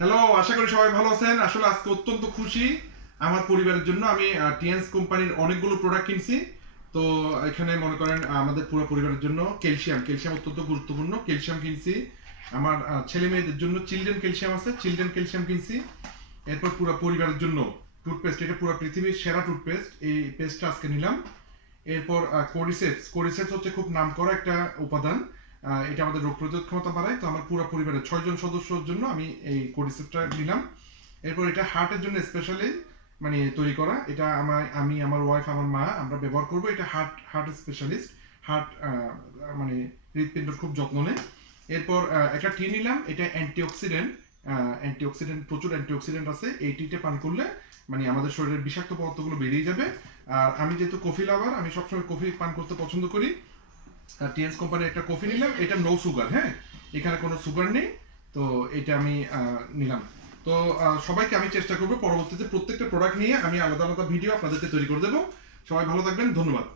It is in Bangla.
হ্যালো, আশা করি সবাই ভালো আছেন। আসলে আজকে অত্যন্ত খুশি আমার পরিবারের জন্য। আমি টিএনস কোম্পানির অনেকগুলো প্রোডাক্ট কিনছি। তো এখানে মনে করেন আমাদের পুরো পরিবারের জন্য ক্যালসিয়াম অত্যন্ত গুরুত্বপূর্ণ। ক্যালসিয়াম কিনছি। আমার ছেলে মেয়েদের জন্য চিলড্রেন ক্যালসিয়াম আছে, চিলড্রেন ক্যালসিয়াম কিনছি। এরপর পুরো পরিবারের জন্য টুথপেস্ট, এটা পুরো পৃথিবীর সেরা টুথপেস্ট। এই পেস্টটা আজকে নিলাম। এরপর কোরিসেপস হচ্ছে খুব নামকরা একটা উপাদান। এটা আমাদের রোগ প্রতিরোধ ক্ষমতা বাড়ায়। তো আমার পুরো পরিবারের 6 জন সদস্যর জন্য আমি এই কোরিসেপটা নিলাম। এরপর এটা হার্টের জন্য স্পেশালি মানে তৈরি করা। এটা আমি আমার ওয়াইফ আমার মা আমরা ব্যবহার করব। এটা হার্ট স্পেশালিস্ট। হার্ট মানে হৃদপিণ্ডের খুব যত্ন নেয়। এরপর একটা টি নিলাম। এটা অ্যান্টিঅক্সিডেন্ট প্রচুর অ্যান্টিঅক্সিডেন্ট আছে। এই টিতে পান করলে মানে আমাদের শরীরের বিষাক্ত পদার্থগুলো বেরিয়ে যাবে। আর আমি যেহেতু কফি লাভার, আমি সবসময় কফি পান করতে পছন্দ করি। টিএনস কোম্পানির একটা কফি নিলাম। এটা নো সুগার, হ্যাঁ, এখানে কোনো সুগার নেই। তো এটা আমি নিলাম। তো সবাইকে আমি চেষ্টা করবো পরবর্তীতে প্রত্যেকটা প্রোডাক্ট নিয়ে আমি আলাদা আলাদা ভিডিও আপনাদেরকে তৈরি করে দেবো। সবাই ভালো থাকবেন, ধন্যবাদ।